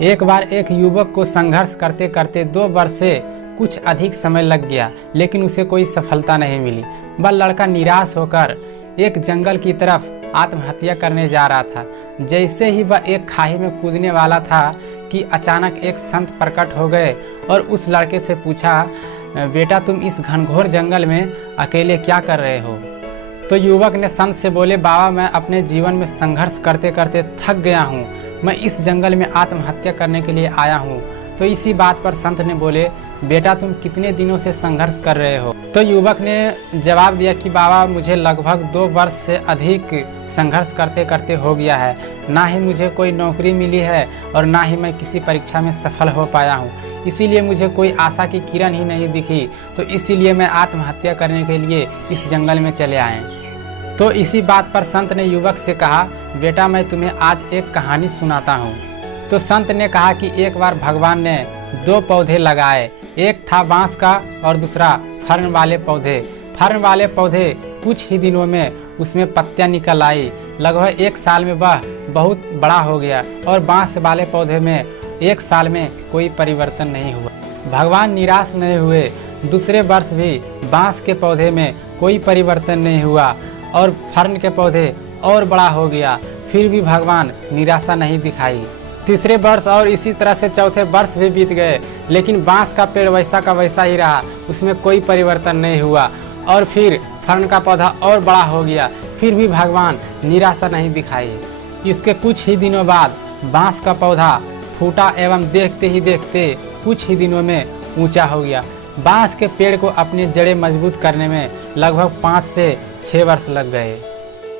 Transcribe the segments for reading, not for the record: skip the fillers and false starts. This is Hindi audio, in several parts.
एक बार एक युवक को संघर्ष करते करते 2 वर्ष से कुछ अधिक समय लग गया, लेकिन उसे कोई सफलता नहीं मिली। वह लड़का निराश होकर एक जंगल की तरफ आत्महत्या करने जा रहा था। जैसे ही वह एक खाई में कूदने वाला था कि अचानक एक संत प्रकट हो गए और उस लड़के से पूछा, बेटा तुम इस घनघोर जंगल में अकेले क्या कर रहे हो? तो युवक ने संत से बोले, बाबा मैं अपने जीवन में संघर्ष करते करते थक गया हूँ, मैं इस जंगल में आत्महत्या करने के लिए आया हूँ। तो इसी बात पर संत ने बोले, बेटा तुम कितने दिनों से संघर्ष कर रहे हो? तो युवक ने जवाब दिया कि बाबा मुझे लगभग 2 वर्ष से अधिक संघर्ष करते करते हो गया है। ना ही मुझे कोई नौकरी मिली है और ना ही मैं किसी परीक्षा में सफल हो पाया हूँ। इसीलिए मुझे कोई आशा की किरण ही नहीं दिखी, तो इसीलिए मैं आत्महत्या करने के लिए इस जंगल में चले आए। तो इसी बात पर संत ने युवक से कहा, बेटा मैं तुम्हें आज एक कहानी सुनाता हूँ। तो संत ने कहा कि एक बार भगवान ने 2 पौधे लगाए, एक था बांस का और दूसरा फर्न वाले पौधे। फर्न वाले पौधे कुछ ही दिनों में उसमें पत्तियां निकल आई। लगभग 1 साल में वह बहुत बड़ा हो गया और बांस वाले पौधे में 1 साल में कोई परिवर्तन नहीं हुआ। भगवान निराश नहीं हुए। दूसरे वर्ष भी बांस के पौधे में कोई परिवर्तन नहीं हुआ और फर्न के पौधे और बड़ा हो गया, फिर भी भगवान निराशा नहीं दिखाई। तीसरे वर्ष और इसी तरह से चौथे वर्ष भी बीत गए, लेकिन बांस का पेड़ वैसा का वैसा ही रहा, उसमें कोई परिवर्तन नहीं हुआ। और फिर फर्न का पौधा और बड़ा हो गया, फिर भी भगवान निराशा नहीं दिखाई। इसके कुछ ही दिनों बाद बांस का पौधा फूटा एवं देखते ही देखते कुछ ही दिनों में ऊंचा हो गया। बांस के पेड़ को अपनी जड़ें मजबूत करने में लगभग 5 से 6 वर्ष लग गए।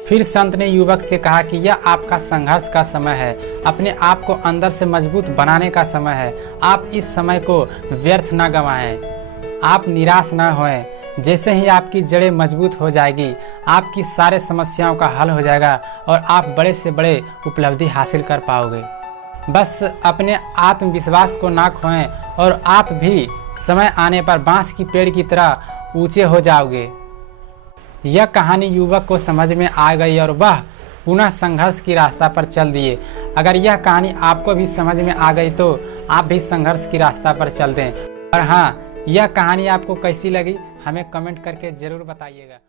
फिर संत ने युवक से कहा कि यह आपका संघर्ष का समय है, अपने आप को अंदर से मजबूत बनाने का समय है। आप इस समय को व्यर्थ ना गंवाएं, आप निराश ना होएं। जैसे ही आपकी जड़ें मजबूत हो जाएगी, आपकी सारे समस्याओं का हल हो जाएगा और आप बड़े से बड़े उपलब्धि हासिल कर पाओगे। बस अपने आत्मविश्वास को ना खोएं और आप भी समय आने पर बांस की पेड़ की तरह ऊंचे हो जाओगे। यह कहानी युवक को समझ में आ गई और वह पुनः संघर्ष की रास्ता पर चल दिए। अगर यह कहानी आपको भी समझ में आ गई तो आप भी संघर्ष की रास्ता पर चल दें। और हाँ, यह कहानी आपको कैसी लगी हमें कमेंट करके ज़रूर बताइएगा।